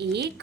1।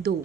2।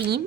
3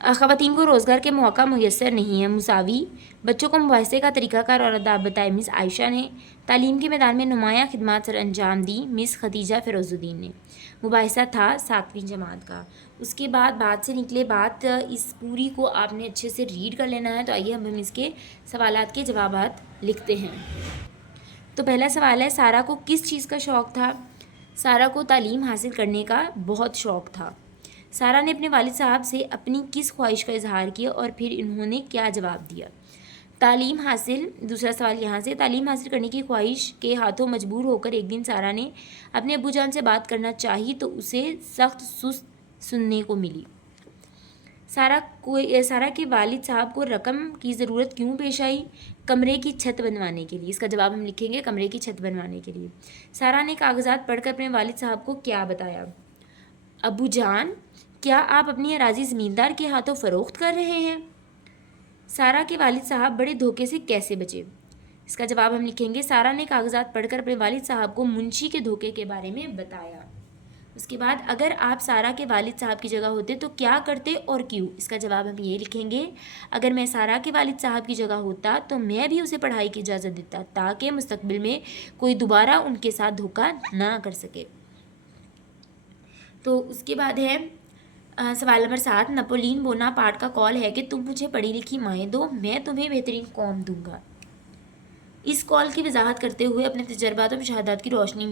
خواتین کو روزگار کے مواقع میسر نہیں ہیں. مساوی. بچوں کو مباحثے کا طریقہ کار اور آداب بتائے. مس عائشہ نے. تعلیم کے میدان میں نمایاں خدمات سر انجام دی. مس خدیجہ فیروز الدین نے. مباحثہ تھا 7ویں جماعت کا. اس کے بعد سے نکلے بات. اس پوری کو آپ نے اچھے سے ریڈ کر لینا ہے. تو آئیے ہم اس کے سوالات کے جوابات لکھتے ہیں. تو پہلا سوال ہے سارہ کو کس چیز کا شوق تھا؟ سارہ کو تعلیم حاصل کرنے کا بہت شوق تھا. سارہ نے اپنے والد صاحب سے اپنی کس خواہش کا اظہار کیا اور پھر انہوں نے کیا جواب دیا؟ تعلیم حاصل. دوسرا سوال یہاں سے تعلیم حاصل کرنے کی خواہش کے ہاتھوں مجبور ہو کر ایک دن سارہ نے اپنے ابو جان سے بات کرنا چاہی تو اسے سخت سست سننے کو ملی. سارہ کے والد صاحب کو رقم کی ضرورت کیوں پیش آئی؟ کمرے کی چھت بنوانے کے لیے. اس کا جواب ہم لکھیں گے کمرے کی چھت بنوانے کے لیے. سارہ نے کاغذات پڑھ کر اپنے والد صاحب کو کیا بتایا؟ ابو جان کیا آپ اپنی اراضی زمیندار کے ہاتھوں فروخت کر رہے ہیں؟ سارہ کے والد صاحب بڑے دھوکے سے کیسے بچے؟ اس کا جواب ہم لکھیں گے سارہ نے کاغذات پڑھ کر اپنے والد صاحب کو منشی کے دھوکے کے بارے میں بتایا. اس کے بعد اگر آپ سارہ کے والد صاحب کی جگہ ہوتے تو کیا کرتے اور کیوں؟ اس کا جواب ہم یہ لکھیں گے اگر میں سارہ کے والد صاحب کی جگہ ہوتا تو میں بھی اسے پڑھائی کی اجازت دیتا تاکہ مستقبل میں کوئی دوبارہ ان کے ساتھ دھوکہ نہ کر سکے. تو اس کے بعد ہے سوال نمبر 7. نپولین بونا پارٹ کا قول ہے کہ تم مجھے پڑھی لکھی مائیں دو میں تمہیں بہترین قوم دوں گا. اس قول کی وضاحت کرتے ہوئے اپنے تجربات اور مشاہدات کی روشنی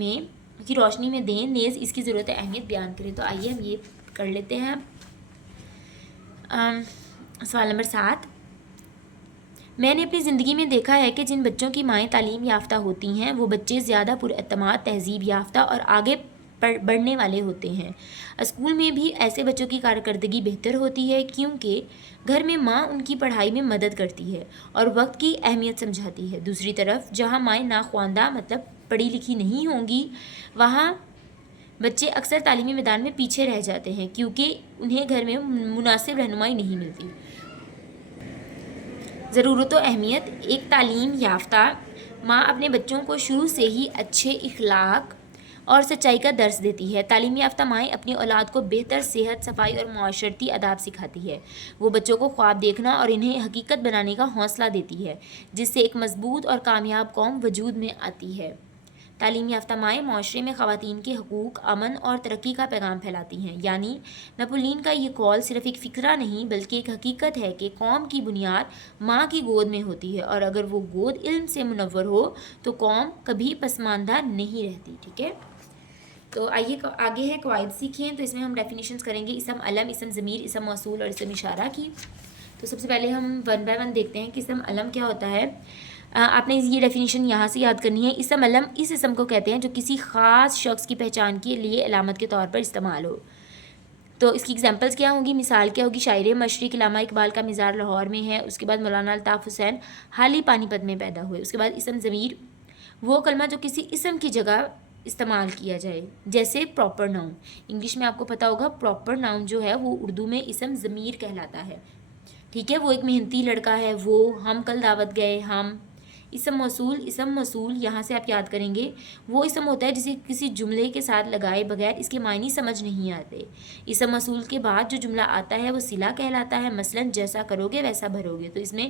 میں دیں نیز اس کی ضرورت اہمیت بیان کریں. تو آئیے ہم یہ کر لیتے ہیں. سوال نمبر 7. میں نے اپنی زندگی میں دیکھا ہے کہ جن بچوں کی مائیں تعلیم یافتہ ہوتی ہیں وہ بچے زیادہ پراعتماد تہذیب یافتہ اور آگے بڑھنے والے ہوتے ہیں. اسکول میں بھی ایسے بچوں کی کارکردگی بہتر ہوتی ہے کیونکہ گھر میں ماں ان کی پڑھائی میں مدد کرتی ہے اور وقت کی اہمیت سمجھاتی ہے. دوسری طرف جہاں مائیں ناخواندہ مطلب پڑھی لکھی نہیں ہوں گی وہاں بچے اکثر تعلیمی میدان میں پیچھے رہ جاتے ہیں کیونکہ انہیں گھر میں مناسب رہنمائی نہیں ملتی. ضرورت و اہمیت. ایک تعلیم یافتہ ماں اپنے بچوں کو شروع سے ہی اچھے اخلاق اور سچائی کا درس دیتی ہے. تعلیم یافتہ مائیں اپنی اولاد کو بہتر صحت صفائی اور معاشرتی آداب سکھاتی ہے. وہ بچوں کو خواب دیکھنا اور انہیں حقیقت بنانے کا حوصلہ دیتی ہے جس سے ایک مضبوط اور کامیاب قوم وجود میں آتی ہے. تعلیم یافتہ مائیں معاشرے میں خواتین کے حقوق امن اور ترقی کا پیغام پھیلاتی ہیں. یعنی نپولین کا یہ قول صرف ایک فقرہ نہیں بلکہ ایک حقیقت ہے کہ قوم کی بنیاد ماں کی گود میں ہوتی ہے اور اگر وہ گود علم سے منور ہو تو قوم کبھی پسماندہ نہیں رہتی. ٹھیک ہے. تو آئیے آگے ہے قواعد سیکھیں. تو اس میں ہم ڈیفینیشنز کریں گے اسم علم اسم ضمیر اسم موصول اور اسم اشارہ کی. تو سب سے پہلے ہم 1 بائی 1 دیکھتے ہیں کہ اسم علم کیا ہوتا ہے. آپ نے یہ ڈیفینیشن یہاں سے یاد کرنی ہے. اسم علم اس اسم کو کہتے ہیں جو کسی خاص شخص کی پہچان کے لیے علامت کے طور پر استعمال ہو. تو اس کی ایگزامپلس کیا ہوں گی؟ مثال کیا ہوگی؟ شاعر مشرق علامہ اقبال کا مزار لاہور میں ہے. اس کے بعد مولانا الطاف حسین حال ہی پانی پت میں پیدا ہوئے. اس کے بعد اسم ضمیر وہ کلمہ جو کسی اسم کی جگہ استعمال کیا جائے جیسے پراپر ناؤن. انگلش میں آپ کو پتہ ہوگا پراپر ناؤن جو ہے وہ اردو میں اسم ضمیر کہلاتا ہے. ٹھیک ہے. وہ ایک محنتی لڑکا ہے. وہ ہم کل دعوت گئے. ہم. اسم موصول یہاں سے آپ یاد کریں گے وہ اسم ہوتا ہے جسے کسی جملے کے ساتھ لگائے بغیر اس کے معنی سمجھ نہیں آتے. اسم موصول کے بعد جو جملہ آتا ہے وہ صلہ کہلاتا ہے. مثلاً جیسا کرو گے ویسا بھرو گے. تو اس میں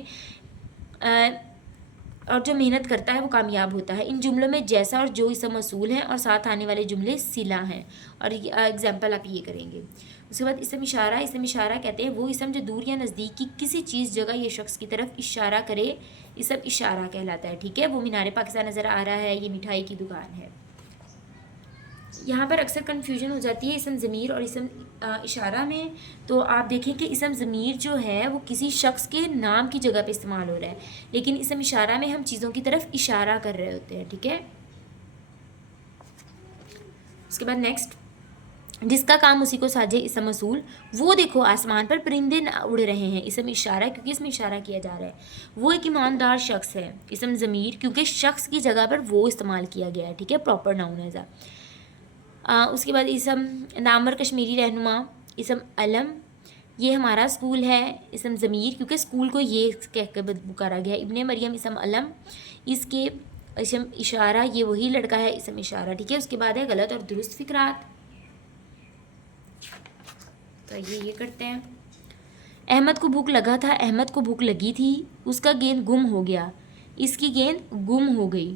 اور جو محنت کرتا ہے وہ کامیاب ہوتا ہے. ان جملوں میں جیسا اور جو اسم موصول ہیں اور ساتھ آنے والے جملے صلہ ہیں. اور ایگزامپل آپ یہ کریں گے. اس کے بعد اسم اشارہ کہتے ہیں وہ اسم جو دور یا نزدیک کی کسی چیز جگہ یا شخص کی طرف اشارہ کرے اسم اشارہ کہلاتا ہے. ٹھیک ہے. وہ مینار پاکستان نظر آ رہا ہے. یہ مٹھائی کی دکان ہے. یہاں پر اکثر کنفیوژن ہو جاتی ہے اسم ضمیر اور اسم اشارہ میں. تو آپ دیکھیں کہ اسم ضمیر جو ہے وہ کسی شخص کے نام کی جگہ پہ استعمال ہو رہا ہے لیکن اسم اشارہ میں ہم چیزوں کی طرف اشارہ کر رہے ہوتے ہیں. ٹھیک ہے. اس کے بعد نیکسٹ جس کا کام اسی کو ساجے اسم موصول. وہ دیکھو آسمان پر پرندے اڑ رہے ہیں. اسم اشارہ کیونکہ اس میں اشارہ کیا جا رہا ہے. وہ ایک ایماندار شخص ہے. اسم ضمیر کیونکہ شخص کی جگہ پر وہ استعمال کیا گیا ہے. ٹھیک ہے. پراپر ناؤن ہے. اس کے بعد اسم نامور کشمیری رہنما. اسم علم یہ ہمارا اسکول ہے. اسم ضمیر کیونکہ اسکول کو یہ کہہ کر پکارا گیا ہے. ابن مریم اسم علم. اس کے اسم اشارہ یہ وہی لڑکا ہے. اسم اشارہ. ٹھیک ہے. اس کے بعد ہے غلط اور درست فقرات. تو یہ کرتے ہیں. احمد کو بھوک لگا تھا، احمد کو بھوک لگی تھی، اس کا گیند گم ہو گیا، اس کی گیند گم ہو گئی۔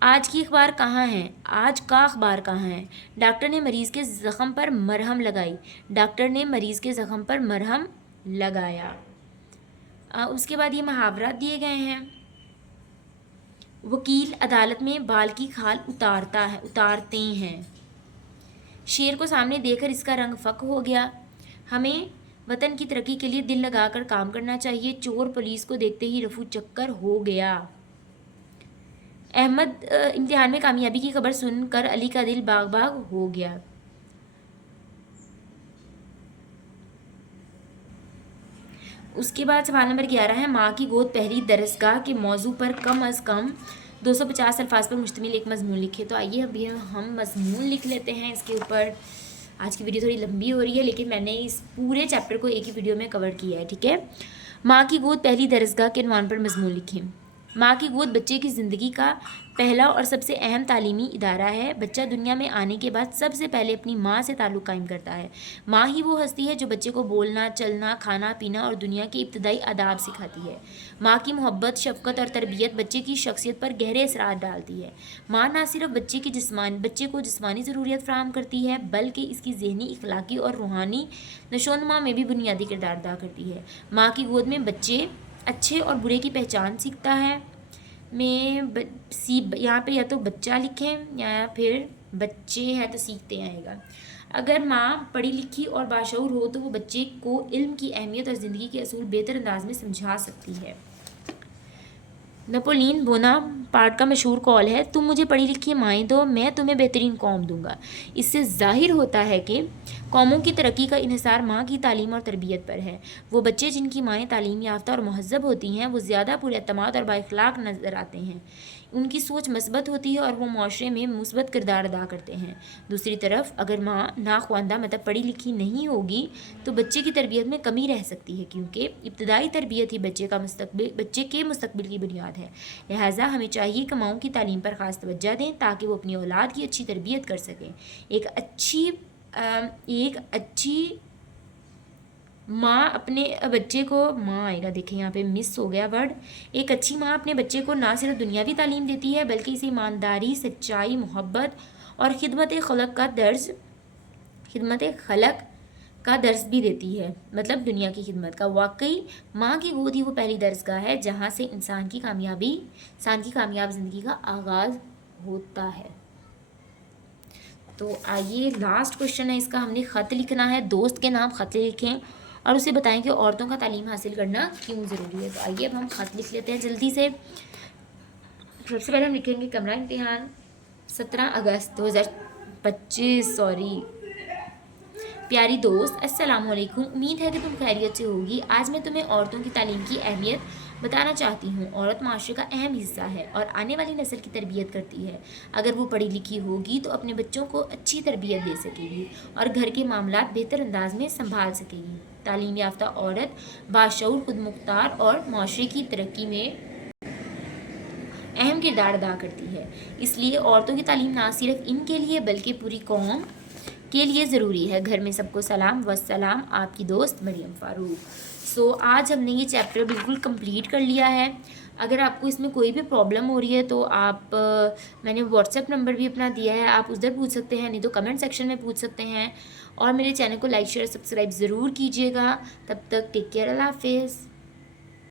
آج کی اخبار کہاں ہے؟ آج کا اخبار کہاں ہے؟ ڈاکٹر نے مریض کے زخم پر مرہم لگائی، ڈاکٹر نے مریض کے زخم پر مرہم لگایا۔ اس کے بعد یہ محاورات دیے گئے ہیں۔ وکیل عدالت میں بال کی کھال اتارتے ہیں۔ شیر کو سامنے دیکھ کر اس کا رنگ فک ہو گیا۔ ہمیں وطن کی ترقی کے لیے دل لگا کر کام کرنا چاہیے، چور پولیس کو دیکھتے ہی رفو چکر ہو گیا۔ احمد امتحان میں کامیابی کی خبر سن کر علی کا دل باغ باغ ہو گیا۔ اس کے بعد سوال نمبر 11 ہے، ماں کی گود پہلی درسگاہ کے موضوع پر کم از کم 250 الفاظ پر مشتمل ایک مضمون لکھے۔ تو آئیے ابھی ہم مضمون لکھ لیتے ہیں اس کے اوپر۔ آج کی ویڈیو تھوڑی لمبی ہو رہی ہے لیکن میں نے اس پورے چیپٹر کو ایک ہی ویڈیو میں کور کیا ہے، ٹھیک ہے۔ ماں کی گود پہلی درسگاہ کے عنوان پر مضمون لکھیں۔ ماں کی گود بچے کی زندگی کا پہلا اور سب سے اہم تعلیمی ادارہ ہے۔ بچہ دنیا میں آنے کے بعد سب سے پہلے اپنی ماں سے تعلق قائم کرتا ہے۔ ماں ہی وہ ہستی ہے جو بچے کو بولنا، چلنا، کھانا پینا اور دنیا کے ابتدائی آداب سکھاتی ہے۔ ماں کی محبت، شفقت اور تربیت بچے کی شخصیت پر گہرے اثرات ڈالتی ہے۔ ماں نہ صرف بچے کو جسمانی ضروریات فراہم کرتی ہے بلکہ اس کی ذہنی، اخلاقی اور روحانی نشوونما میں بھی بنیادی کردار ادا کرتی ہے۔ ماں کی گود میں بچے اچھے اور برے کی پہچان سیکھتا ہے۔ یہاں پہ یا تو بچہ لکھیں یا پھر بچے ہے تو سیکھتے آئے گا۔ اگر ماں پڑھی لکھی اور باشعور ہو تو وہ بچے کو علم کی اہمیت اور زندگی کے اصول بہتر انداز میں سمجھا سکتی ہے۔ نپولین بونا پارٹ کا مشہور قول ہے، تم مجھے پڑھی لکھی مائیں دو، میں تمہیں بہترین قوم دوں گا۔ اس سے ظاہر ہوتا ہے کہ قوموں کی ترقی کا انحصار ماں کی تعلیم اور تربیت پر ہے۔ وہ بچے جن کی مائیں تعلیم یافتہ اور مہذب ہوتی ہیں وہ زیادہ پراعتماد اور بااخلاق نظر آتے ہیں، ان کی سوچ مثبت ہوتی ہے اور وہ معاشرے میں مثبت کردار ادا کرتے ہیں۔ دوسری طرف اگر ماں ناخواندہ مطلب پڑھی لکھی نہیں ہوگی تو بچے کی تربیت میں کمی رہ سکتی ہے، کیونکہ ابتدائی تربیت ہی بچے کے مستقبل کی بنیاد ہے۔ لہٰذا ہمیں چاہیے کہ ماؤں کی تعلیم پر خاص توجہ دیں تاکہ وہ اپنی اولاد کی اچھی تربیت کر سکیں۔ ایک اچھی ماں اپنے بچے کو دیکھیں یہاں پہ مس ہو گیا ورڈ۔ ایک اچھی ماں اپنے بچے کو نہ صرف دنیاوی تعلیم دیتی ہے بلکہ اسے ایمانداری، سچائی، محبت اور خدمت خلق کا درس بھی دیتی ہے، مطلب دنیا کی خدمت کا۔ واقعی ماں کی گود ہی وہ پہلی درسگاہ ہے جہاں سے انسان کی کامیاب زندگی کا آغاز ہوتا ہے۔ تو آئیے لاسٹ کوشچن ہے اس کا، ہم نے خط لکھنا ہے، دوست کے نام خط لکھیں اور اسے بتائیں کہ عورتوں کا تعلیم حاصل کرنا کیوں ضروری ہے۔ تو آئیے اب ہم خط لکھ لیتے ہیں جلدی سے۔ سب سے پہلے ہم لکھیں گے کمرہ امتحان 17 اگست 2025 پیاری دوست، السلام علیکم، امید ہے کہ تم خیریت سے ہوگی۔ آج میں تمہیں عورتوں کی تعلیم کی اہمیت بتانا چاہتی ہوں۔ عورت معاشرے کا اہم حصہ ہے اور آنے والی نسل کی تربیت کرتی ہے۔ اگر وہ پڑھی لکھی ہوگی تو اپنے بچوں کو اچھی تربیت دے سکے گی اور گھر کے معاملات بہتر انداز میں سنبھال سکے گی۔ تعلیم یافتہ عورت باشعور، خود مختار اور معاشرے کی ترقی میں اہم کردار ادا کرتی ہے۔ اس لیے عورتوں کی تعلیم نہ صرف ان کے لیے بلکہ پوری قوم کے لیے ضروری ہے۔ گھر میں سب کو سلام والسلام، آپ کی دوست مریم فاروق۔ آج ہم نے یہ چیپٹر بالکل کمپلیٹ کر لیا ہے۔ اگر آپ کو اس میں کوئی بھی پرابلم ہو رہی ہے تو میں نے واٹس ایپ نمبر بھی اپنا دیا ہے، آپ ادھر پوچھ سکتے ہیں، نہیں تو کمنٹ سیکشن میں پوچھ سکتے ہیں۔ اور میرے چینل کو لائک شیئر سبسکرائب ضرور کیجیے گا۔ تب تک ٹیک کیئر، اللہ حافظ۔